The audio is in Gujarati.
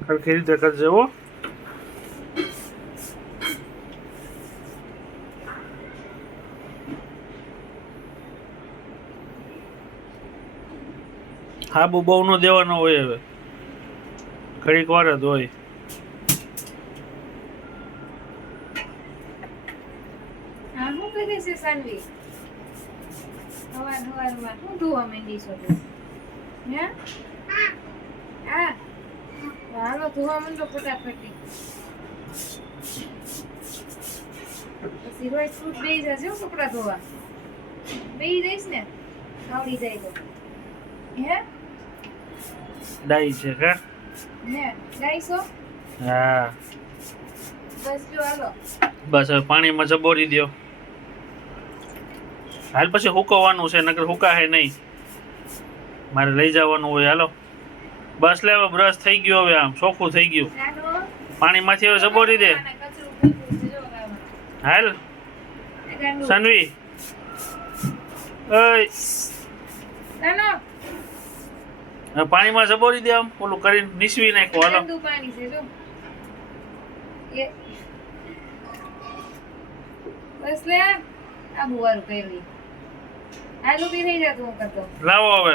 સરખી રીતે કરજે હો. હાબુ બહુ નો દેવાનો હોય હવે, ઘડીક વાર જ હોય. હા હું કરે છે સાનવી? સવારમાં શું ધોવા માંડી છો તું? હે હા હાલો ધોવા માંડો ફટાફટ. પછી રોજ તું બેહી જશે કપડા ધોવા. બેહી જઈશ ને આવડી જાય તો. હે ડાઈ છે કા? ને ગાઈસો હા બસ જો હાલો. બસ હવે પાણીમાં જબોરી દ્યો. હાલ પછી હુકવવાનું છે, નકર હુકાહે નહીં. મારે લઈ જવાનું હોય. હાલો બસ લે, હવે બ્રશ થઈ ગયો, હવે આમ ચોખ્ખું થઈ ગયું. નાનો પાણીમાંથી હવે જબોરી દે. કચરું ભેગું છે જો ગામમાં. હાલ એ ગાંડુ સાનવી, ઓય નાનો હવે પાણીમાં જબોરી દે, આમ ઓલું કરીને નીસવી નાખો. હાલો ગંદુ પાણી છે જો. એ બસ લે આ બુવારું કર્યું. હાલ ઊભી થઈ જા તું કરતો. લાવો હવે.